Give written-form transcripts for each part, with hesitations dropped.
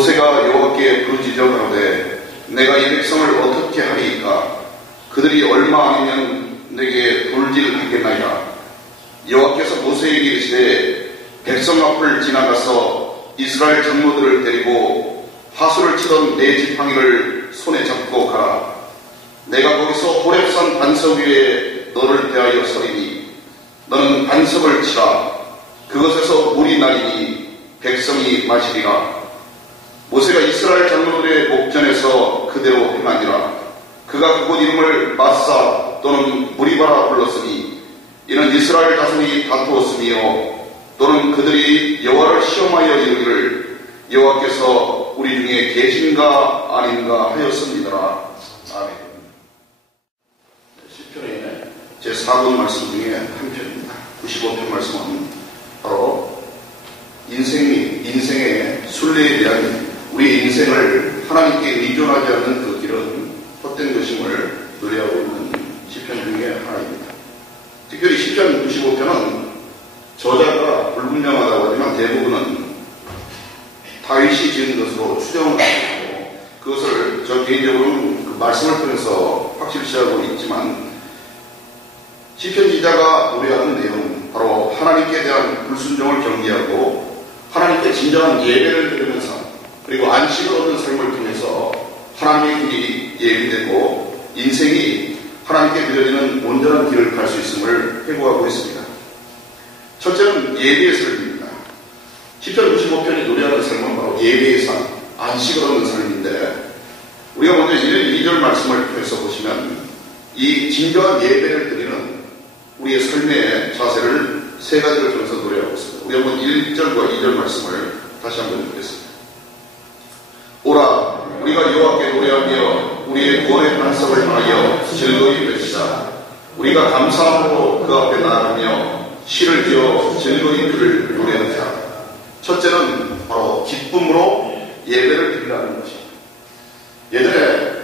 모세가 여호와께 부르짖어 가로되 내가 이 백성을 어떻게 하리이까? 그들이 얼마 아니면 내게 돌질하겠나이다. 여호와께서 모세에게 이르시되 백성 앞을 지나가서 이스라엘 장로들을 데리고 하수를 치던 네 지팡이를 손에 잡고 가라. 내가 거기서 호렙산 반석 위에 너를 대하여 서리니 너는 반석을 치라. 그것에서 물이 나리니 백성이 마시리라. 모세가 이스라엘 장로들의 목전에서 그대로 행하니라. 그가 그곳 이름을 마사 또는 무리바라 불렀으니 이는 이스라엘 자손이 다투었으며 또는 그들이 여호와를 시험하여 이르기를 여호와께서 우리 중에 계신가 아닌가 하였습니다. 아멘. 시편의 제4권 말씀 중에 한 편입니다. 95편 말씀은 바로 인생의 순례에 대한 우리의 인생을 하나님께 의존하지 않는 그 길은 헛된 것임을 노래하고 있는 시편 중에 하나입니다. 특별히 시편 95편은 저자가 불분명하다고 하지만 대부분은 다윗이 지은 것으로 추정을 하고 그것을 저 개인적으로는 그 말씀을 통해서 확실시하고 있지만 시편 기자가 노래하는 내용은 바로 하나님께 대한 불순종을 경계하고 하나님께 진정한 예배를 드리는 삶 그리고 안식을 얻는 삶을 통해서 하나님의 길이 예비되고 인생이 하나님께 드려지는 온전한 길을 갈 수 있음을 회고하고 있습니다. 첫째는 예배의 삶입니다. 시편 95편이 노래하는 삶은 바로 예배의 삶, 안식을 얻는 삶인데 우리가 먼저 1, 2절 말씀을 통해서 보시면 이 진정한 예배를 드리는 우리의 삶의 자세를 세 가지를 통해서 노래하고 있습니다. 우리 한번 1절과 2절 말씀을 다시 한번 읽겠습니다. 오라 우리가 여호와께 노래하며 우리의 구원의 반석을 향하여 즐거이 외치자. 우리가 감사함으로 그 앞에 나아가며 시를 지어 즐거이 그를 노래하자. 첫째는 바로 기쁨으로 예배를 드리라는 것입니다. 예전에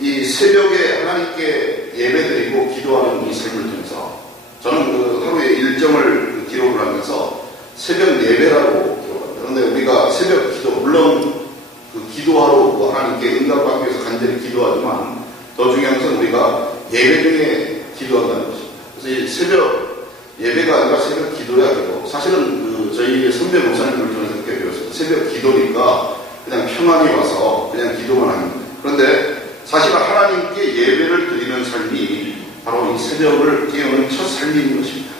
이 새벽에 하나님께 예배드리고 기도하는 이 삶을 통해서 저는 그 하루의 일정을 기록을 하면서 새벽 예배라고 기록합니다. 그런데 우리가 새벽 기도 물론 그 기도하러 하나님께 응답받기 위해서 간절히 기도하지만 더 중요한 것은 우리가 예배 중에 기도한다는 것입니다. 그래서 이 새벽 예배가 아니라 새벽 기도야 되고 사실은 저희 선배 목사님을 통해서 그렇게 배웠습니다. 새벽 기도니까 그냥 평안히 와서 그냥 기도만 하는 거예요. 그런데 사실은 하나님께 예배를 드리는 삶이 바로 이 새벽을 깨우는 첫 삶인 것입니다.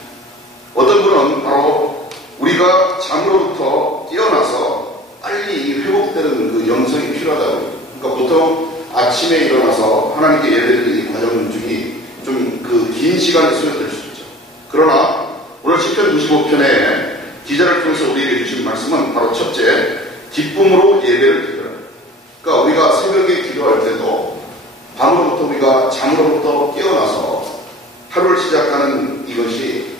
어떤 분은 바로 우리가 잠으로부터 깨어나서 빨리 회복되는 그 영성이 필요하다고. 그러니까 보통 아침에 일어나서 하나님께 예배드리는 이 과정 중에 좀 그 긴 시간이 소요될 수 있죠. 그러나 오늘 시편 95편에 기자를 통해서 우리에게 주신 말씀은 바로 첫째, 기쁨으로 예배를 드려라. 그러니까 우리가 새벽에 기도할 때도 밤으로부터 우리가 잠으로부터 깨어나서 하루를 시작하는 이것이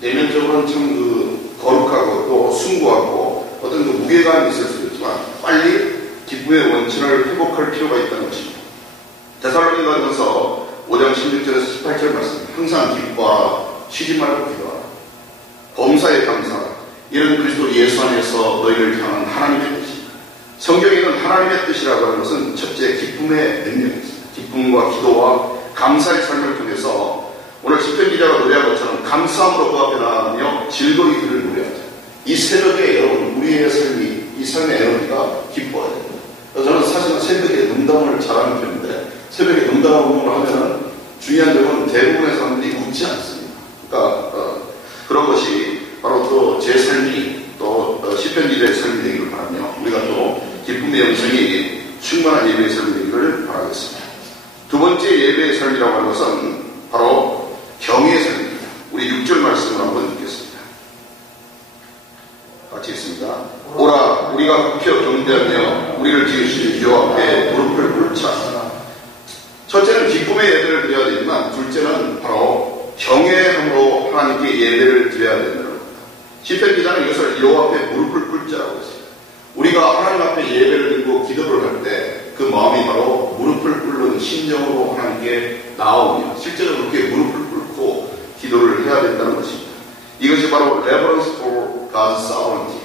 내면적으로는 참 거룩하고 또 숭고하고 어떤 그 무게감이 있을 수도 있지만 빨리 기쁨의 원천을 회복할 필요가 있다는 것입니다. 데살로니가전서 5장 16절에서 18절 말씀 항상 기뻐하라 쉬지 말고 기도하라 범사에 감사하라 이는 그리스도 예수 안에서 너희를 향한 하나님의 뜻이다. 성경에 있는 하나님의 뜻이라고 하는 것은 첫째 기쁨의 능력이 있습니다. 기쁨과 기도와 감사의 삶을 통해서 오늘 시편 기자가 노래한 것처럼 감사함으로 그 앞에 나가며 즐거이 그를 노래하자. 이 새벽에 여러분 우리의 삶이 이 삶의 에너지가 기뻐야 됩니다. 저는 사실은 새벽에 농담을 잘하는 편인데 새벽에 농담을 하면 중요한 점은 대부분의 사람들이 웃지 않습니다. 그러니까 그런 것이 바로 또 제 삶이 또 시편 기자의 삶이 되기를 바라며 우리가 또 기쁨의 영성이 충만한 예배의 삶이 되기를 바라겠습니다. 두 번째 예배의 삶이라고 하는 것은 바로 경외의 삶입니다. 우리 6절 말씀을 한번 읽겠습니다. 같이 읽습니다. 오라 우리가 굽혀 경배하며 우리를 지으신 주 앞에 무릎을 꿇자. 첫째는 기쁨의 예배를 드려야 되지만 둘째는 바로 경외함으로 하나님께 예배를 드려야 된다는 겁니다. 시편 기자는 이것을 여호와 앞에 무릎을 꿇자라고 했습니다. 우리가 하나님 앞에 예배를 드리고 기도를 할 때 그 마음이 바로 무릎을 꿇는 심정으로 하나님께 나오며 실제로 그렇게 무릎을 꿇고 기도를 해야 된다는 것입니다. 이것이 바로 reverence for God's sovereignty.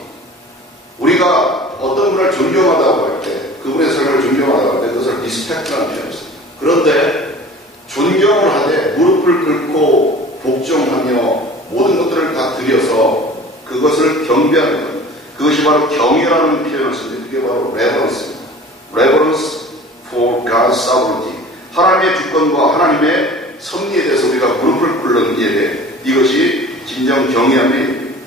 우리가 어떤 분을 존경하다고 할 때, 그분의 삶을 존경하다고 할 때 그것을 리스펙트라는 표현을 씁니다. 그런데 존경을 하되 무릎을 꿇고 복종하며 모든 것들을 다 들여서 그것을 경배하는 것, 그것이 바로 경외라는 표현을 씁니다. 그게 바로 reverence입니다. reverence for God's sovereignty. 하나님의 주권과 하나님의 섭리에 대해서 우리가 무릎을 꿇는 예배, 이것이 진정 경외함의 예배입니다.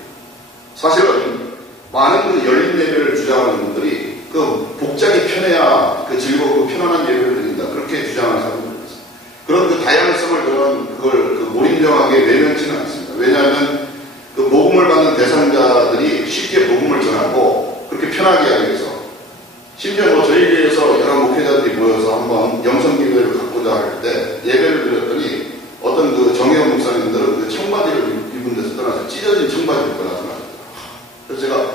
사실은 많은 그 열린 예배를 주장하는 분들이 그 복장이 편해야 그 즐겁고 편안한 예배를 드린다, 그렇게 주장하는 사람들이 있습니다. 그런 그 다양성을 저는 그걸 그 몰입명하게 외면치는 않습니다. 왜냐하면 그 복음을 받는 대상자들이 쉽게 복음을 전하고 그렇게 편하게 하기 위해서, 심지어 뭐 저희 교회에서 여러 목회자들이 모여서 한번 영성기도를 갖고자 할 때 예배를 드렸더니 어떤 그 정혜원 목사님들은 그 청바지를 입은 데서 떠나서 찢어진 청바지를 떠나서 나왔어요. 그래서 제가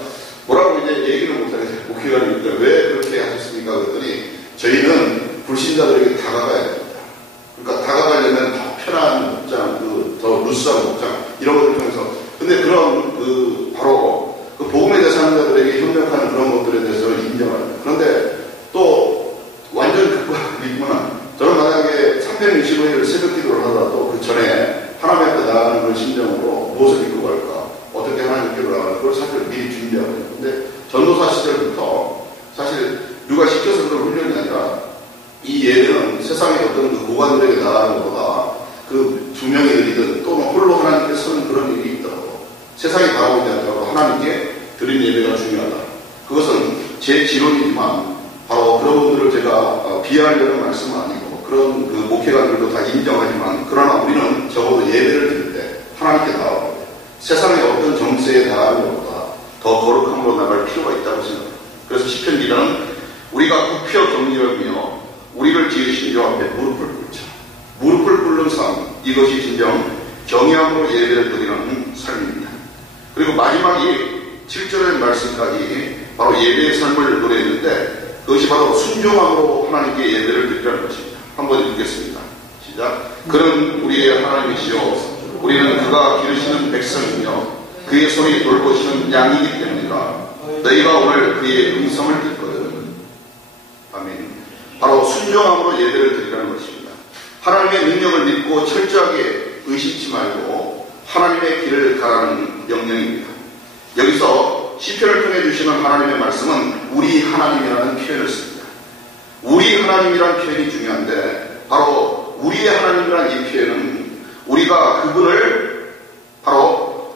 뭐라고 이제 얘기를 못하겠어요. 목회자님들 왜 그렇게 하셨습니까? 그랬더니 저희는 불신자들에게 다가가야 됩니다. 그러니까 다가가려면 더 편한 복장, 더 루스한 복장, 이런 것을 통해서. 근데 그런 바로 그 복음의 대상자들에게 협력하는 그런 것들에 대해서 인정합니다. 그런데 또 완전 극복하기구나. 저는 만약에 365일 새벽 기도를 하더라도 그 전에 하나님 앞에 나가는 그런 심정으로 무엇을 입고 갈까, 어떻게 하나님께로 나가는 그걸 사실 미리 준비하고 있는데, 전도사 시절부터 사실 누가 시켜서 그런 훈련이 아니라 이 예배는 세상의 어떤 그 고관들에게 나가는 것보다 그 두 명이 드리든 또는 홀로 하나님께 서는 그런 일이 있더라고. 세상이 바라보지 않더라도 하나님께 드린 예배가 중요하다. 그것은 제 지론이지만 바로 그런 분들을 제가 비하하려는 말씀은 아니고, 그런 그 목회관들도 다 인정하지만, 그러나 우리는 적어도 예배를 드릴 때 하나님께 나아가고 세상의 어떤 정세에 나아가는 것보다 더 거룩함으로 나갈 필요가 있다고 생각합니다. 그래서 시편 기자는 우리가 굽혀 경리하며 우리를 지으신 여 앞에 무릎을 꿇자. 무릎을 꿇는 삶, 이것이 진정 경외함으로 예배를 드리는 삶입니다. 그리고 마지막이 7절의 말씀까지 바로 예배의 삶을 노래했는데, 그것이 바로 순종함으로 하나님께 예배를 드리라는 것입니다. 한번 읽겠습니다. 시작. 그는 우리의 하나님이시요 우리는 그가 기르시는 백성이며 그의 손이 돌보시는 양이기 때문이라. 너희가 오늘 그의 음성을 듣거든. 아멘. 바로 순종함으로 예배를 드리라는 것입니다. 하나님의 능력을 믿고 철저하게 의심치 말고 하나님의 길을 가라는 명령입니다. 여기서 시편을 통해 주시는 하나님의 말씀은 우리 하나님이라는 표현을 씁니다. 우리 하나님이라는 표현이 중요한데, 바로 우리의 하나님이라는 이 표현은 우리가 그분을 바로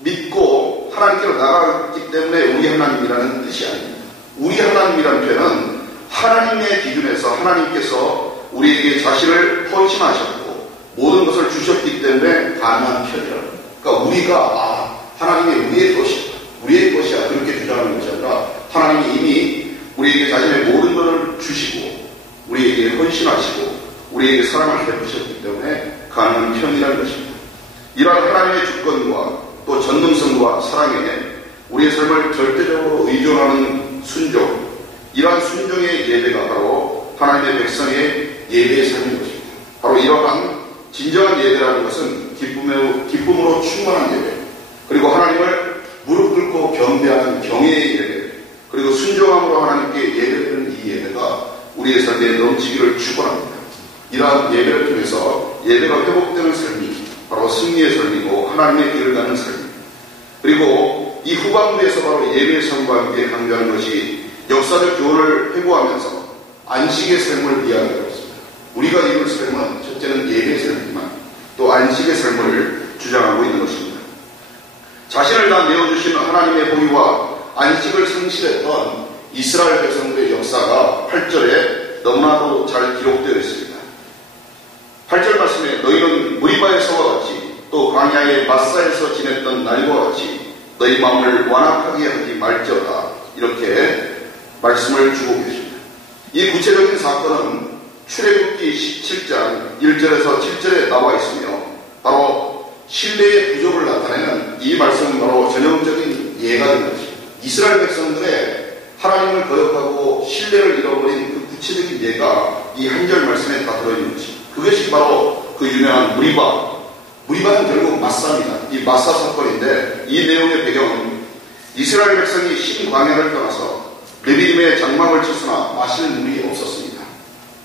믿고 하나님께로 나가기 때문에 우리 하나님이라는 뜻이 아닙니다. 우리 하나님이라는 표현은 하나님의 기준에서 하나님께서 우리에게 자신을 헌신하셨고 모든 것을 주셨기 때문에 가능한 표현이라는 겁니다. 그러니까 우리가 하나님이 우리의 것이다, 우리의 것이야, 그렇게 주장하는 것이 아니라 하나님이 이미 우리에게 자신의 모든 것을 주시고 우리에게 헌신하시고 우리에게 사랑을 베푸셨기 때문에 가능한 표현이라는 것입니다. 이러한 하나님의 주권과 또 전능성과 사랑에 우리의 삶을 절대적으로 의존하는 순종, 이러한 순종의 예배가 바로 하나님의 백성의 예배의 삶인 것입니다. 바로 이러한 진정한 예배라는 것은 기쁨으로 충만한 예배, 그리고 하나님을 무릎 꿇고 경배하는 경외의 예배, 그리고 순종함으로 하나님께 예배드리는 이 예배가 우리의 삶에 넘치기를 축원합니다. 이러한 예배를 통해서 예배가 회복되는 삶이 바로 승리의 삶이고 하나님의 길을 가는 삶입니다. 그리고 이 후반부에서 바로 예배의 삶과 함께 강조하는 것이 역사적 교훈을 회고하면서 안식의 삶을 이야기하고 있습니다. 우리가 이룰 삶은 첫째는 예배의 삶이지만 또 안식의 삶을 주장하고 있는 것입니다. 자신을 다 내어주시는 하나님의 보위와 안식을 상실했던 이스라엘 백성들의 역사가 8절에 너무나도 잘 기록되어 있습니다. 8절 말씀에 너희는 무리바에서와 같이 또 광야의 마사에서 지냈던 날과 같이 너희 마음을 완악하게 하지 말지어다, 이렇게 말씀을 주고 계십니다. 이 구체적인 사건은 출애굽기 17장 1절에서 7절에 나와 있으며 바로 신뢰의 부족을 나타내는 이 말씀은 바로 전형적인 예가 된 것입니다. 이스라엘 백성들의 하나님을 거역하고 신뢰를 잃어버린 그 구체적인 예가 이 한 절 말씀에 다 들어있는 것입니다. 그것이 바로 그 유명한 무리바는 결국 마사입니다. 이 마사 사건인데 이 내용의 배경은 이스라엘 백성이 신광야를 떠나서 레비림의 장막을 쳤으나 마실 물이 없었습니다.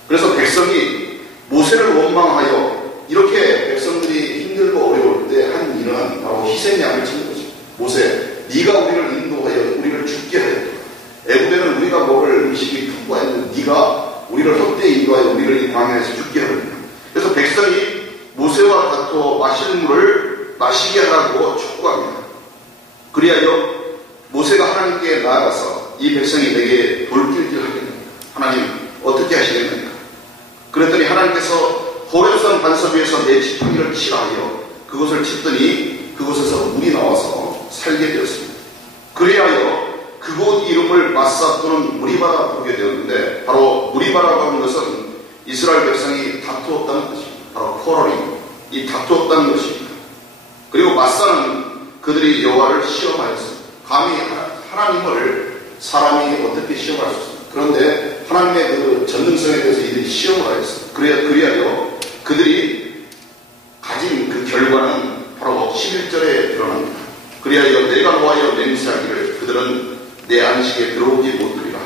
그래서 백성이 모세를 원망하여 이렇게 백성들이 힘들고 어려울 때 한 일은 바로 희생양을 치는 것입니다. 모세, 네가 우리를 인도하여 우리를 죽게 하였다. 애굽에는 우리가 먹을 음식이 풍부했는데 네가 우리를 헛되이 인도하여 우리를 이 광야에서 죽게 하였다. 그래서 백성이 모세와 다투어 마실 물을 마시게 하라고 촉구합니다. 그리하여 모세가 하나님께 나아가서 이 백성이 내게 돌길질 하겠느냐, 하나님 어떻게 하시겠느냐. 그랬더니 하나님께서 호렙산 반석 위에서 내 지팡이를 치라 하여 그것을 쳤더니 그곳에서 물이 나와서 살게 되었습니다. 그리하여 그곳 이름을 마사 또는 무리바라 부르게 되었는데, 바로 무리바라고 하는 것은 이스라엘 백성이 다투었다는 것입니다. 바로 코러링, 이 다투었다는 것입니다. 그리고 마사는 그들이 여호와를 시험하였습니다. 감히 하나님을 사람이 어떻게 시험할 수 있습니까? 그런데 하나님의 그 전능성에 대해서 이들이 시험을 하였습니다. 그리하여 그들이 가진 그 결과는 바로 11절에 드러납니다. 그리하여 내가 노하여 맹세하기를 그들은 내 안식에 들어오지 못하리라.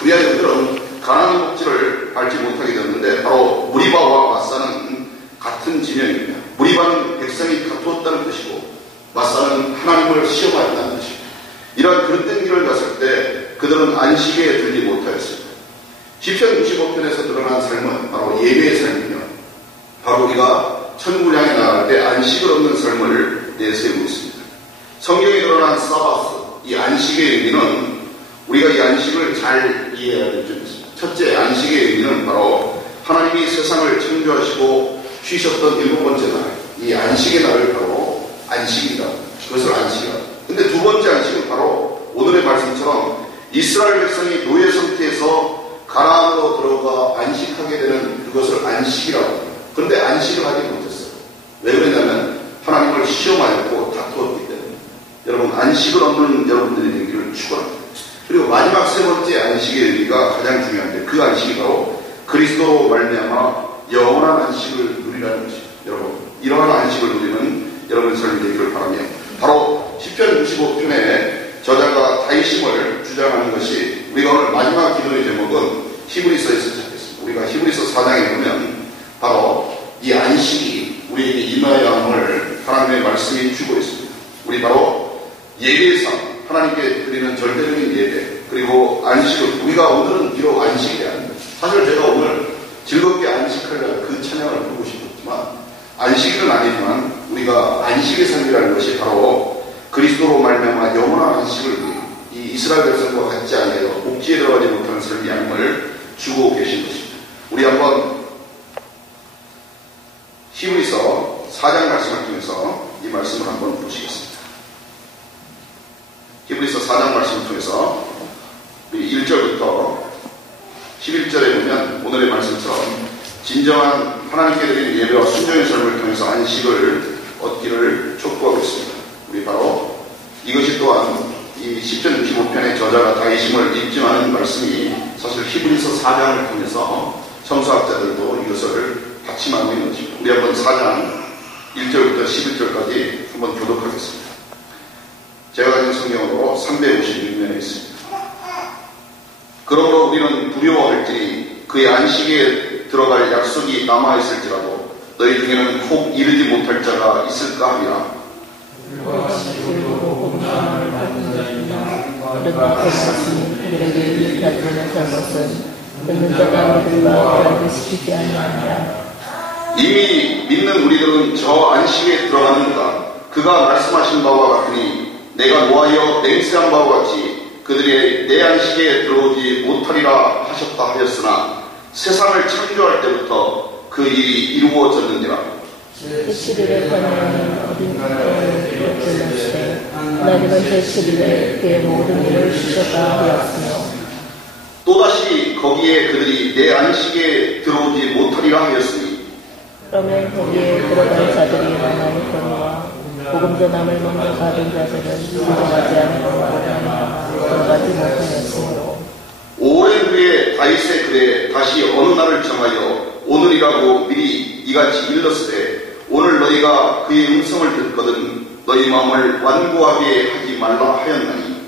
그리하여 그들은 가나안 목지를 밟지 못하게 되었는데, 바로 무리바와 마사는 같은 지명입니다. 무리바는 백성이 다투었다는 뜻이고 마사는 하나님을 시험하였다는 뜻입니다. 이러한 그릇된 길을 갔을 때 그들은 안식에 들지 못하였습니다. 시편 65편에서 드러난 삶은 바로 예배의 삶이며, 바로 우리가 천국을 향해 나갈 때 안식을 얻는 삶을 내세우고 있습니다. 성경에 드러난 사바스, 이 안식의 의미는 우리가 이 안식을 잘 이해해야 될 점이 있습니다. 첫째, 안식의 의미는 바로 하나님이 세상을 창조하시고 쉬셨던 7번째 날, 이 안식의 날을 바로 안식이다. 그것을 안식이다. 근데 두 번째 안식은 바로 오늘의 말씀처럼 이스라엘 백성이 노예 상태에서 가나안으로 들어가 안식하게 되는 그것을 안식이라고 합니다. 그런데 안식을 하지 못했어요. 왜 그랬냐면 하나님을 시험하였고 다투었기 때문에. 여러분, 안식을 얻는 여러분들이 되기를 축원합니다. 그리고 마지막 세 번째 안식의 의미가 가장 중요한데, 그 안식이 바로 그리스도로 말미암아 영원한 안식을 누리라는 것입니다. 여러분, 이러한 안식을 누리는 여러분 삶이 되기를 바라며, 바로 시편 65편의 저자가 다윗심을 주장하는 것이, 우리가 오늘 마지막 기도의 제목은 히브리서에서 시작했습니다. 우리가 히브리서 4장에 보면 바로 이 안식이 우리에게 임하여야 함을 하나님의 말씀이 주고 있습니다. 우리 바로 예배의 삶, 하나님께 드리는 절대적인 예배, 그리고 안식을, 우리가 오늘은 비록 안식이 아닙니다. 사실 제가 오늘 즐겁게 안식하려고 그 찬양을 부르고 싶었지만, 안식은 아니지만 우리가 안식의 삶이라는 것이 바로 그리스도로 말미암아 영원한 안식을 누리는 이 이스라엘 백성과 같지 아니하여 목지에 들어가지 못하는 삶이 아님을 주고 계신 것입니다. 우리 한번 히브리서 4장 말씀을 통해서 이 말씀을 한번 보시겠습니다. 히브리서 4장 말씀을 통해서 1절부터 11절에 보면 오늘의 말씀처럼 진정한 하나님께 드리는 예배와 순종의 삶을 통해서 안식을 얻기를 촉구하고 있습니다. 우리 바로 이것이 또한 이 시편 65편의 저자가 다윗심을 입증하는 말씀이 사실 히브리서 4장을 통해서 성서학자들도 이것을 받침하고 있는 것입니다. 우리 한번 4장 1절부터 11절까지 한번 교독하겠습니다. 제가 가진 성경으로 356면에 있습니다. 그러므로 우리는 두려워할지니 그의 안식에 들어갈 약속이 남아있을지라도 너희 중에는 혹 이르지 못할 자가 있을까 하리라. 이미 믿는 우리들은 저 안식에 들어가는가. 그가 말씀하신 바와 같으니 내가 노하여 맹세한 바와 같이 그들이 내 안식에 들어오지 못하리라 하셨다 하였으나 세상을 창조할 때부터 그 일이 이루어졌느니라. 제7일에 하나님은 어딘가에 들었을 하나님은 제7일에 그의 모든 일을 주셨다 하였으며 또다시 거기에 그들이 내 안식에 들어오지 못하리라 하였으니 그러면 거기에 들어간 자들이 많아있거니와 복음 전함을 먼저 받은 자들은 순종하지 않으므로 들어가지 못하였으므로 오랜 후에 다윗의 글에 다시 어느 날을 정하여 오늘이라고 미리 이같이 일렀으되 오늘 너희가 그의 음성을 듣거든 너희 마음을 완고하게 하지 말라 하였나니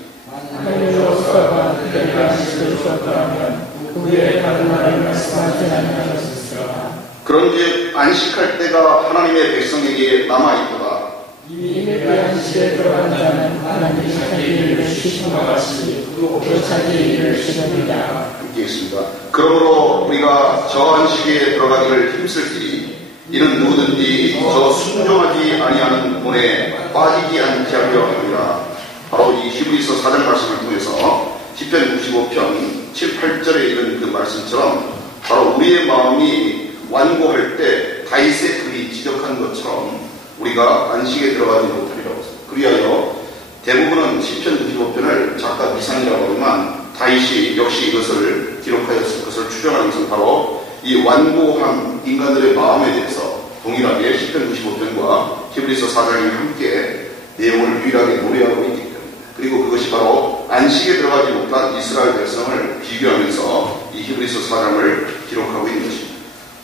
하늘로 웃어가 그들에게 안식을 주었더라면 그 후에 하루를 말씀하지 아니하였으리라. 그런즉 안식할 때가 하나님의 백성에게 남아있도다. 이미 그 안식에 들어간 자는 하나님이 자기의 일을 주신 것 같이 또 자기의 일을 주느니라. 함께 있습니다. 그러므로 우리가 저 안식에 들어가기를 힘쓸지 이는 누구든지 저 순종하지 아니하는 문에 빠지지 않게 하려 합니다. 바로 이 히브리서 4장 말씀을 통해서 시편 65편 7, 8절에 이른 그 말씀처럼 바로 우리의 마음이 완고할 때 다윗의 글이 지적한 것처럼 우리가 안식에 들어가지 못하리라고 했습니다. 그리하여 대부분은 시편 65편을 작가 미상이라고 하지만 다윗이 역시 이것을 기록하였을 것을 추정하는 것은 바로 이 완고한 인간들의 마음에 대해서 동일하게 시편 95편과 히브리서 4장이 함께 내용을 유일하게 노래하고 있기 때문에, 그리고 그것이 바로 안식에 들어가지 못한 이스라엘 백성을 비교하면서 이 히브리서 4장을 기록하고 있는 것입니다.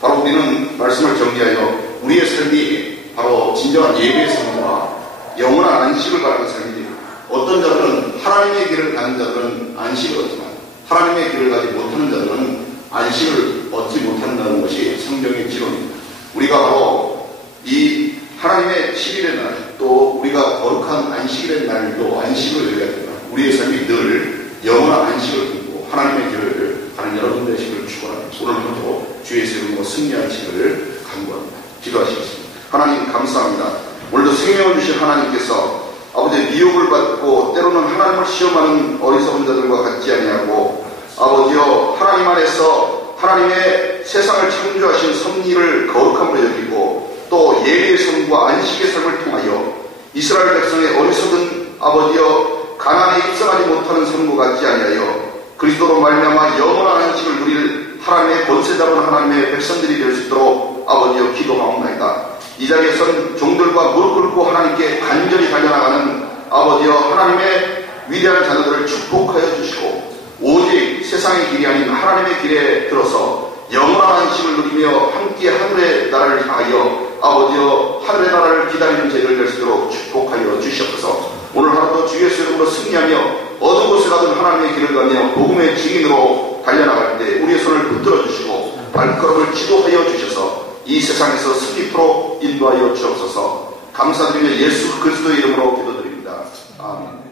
바로 우리는 말씀을 정리하여 우리의 삶이 바로 진정한 예배의 삶과 영원한 안식을 가는 삶이니, 어떤 자들은 하나님의 길을 가는 자들은 안식을 얻지만 하나님의 길을 가지 못하는 자들은 안식을 얻지 못한다는 것이 성경의 지론입니다. 우리가 바로 이 하나님의 7일의 날, 또 우리가 거룩한 안식일의 날도 안식을 누려야 된다. 우리의 삶이 늘 영원한 안식을 두고 하나님의 길을 가는 여러분 되시기를 축원합니다. 오늘부터 주의 이름으로 승리하시기를 간구합니다. 기도하시겠습니다. 하나님 감사합니다. 오늘도 생명을 주신 하나님께서 아버지의 미혹을 받고 때로는 하나님을 시험하는 어리석은 자들과 같지 아니하고 아버지여 하나님 안에서 하나님의 세상을 창조하신 섭리를 거룩함으로 여기고 또 예리의 삶과 안식의 삶을 통하여 이스라엘 백성의 어리석은 아버지여 가나안에 입성하지 못하는 삶과 같지 아니하여 그리스도로 말미암아 영원한 안식을 누릴 하나님의 권세자로 하나님의 백성들이 될 수 있도록 아버지여 기도하옵나이다. 이 자리에 선 종들과 무릎 꿇고 하나님께 간절히 달려나가는 아버지여 하나님의 위대한 자녀들을 축복하여 주시고 오직 세상의 길이 아닌 하나님의 길에 들어서 영원한 안식을 누리며 함께 하늘의 나라를 향하여 아버지여 하늘의 나라를 기다리는 저희들 될 수 있도록 축복하여 주시옵소서. 오늘 하루도 주 예수 이름으로 승리하며 어느 곳에 가든 하나님의 길을 가며 복음의 증인으로 달려나갈 때 우리의 손을 붙들어 주시고 발걸음을 지도하여 주셔서 이 세상에서 승리토록 인도하여 주옵소서. 감사드리며 예수 그리스도의 이름으로 기도드립니다. 아멘.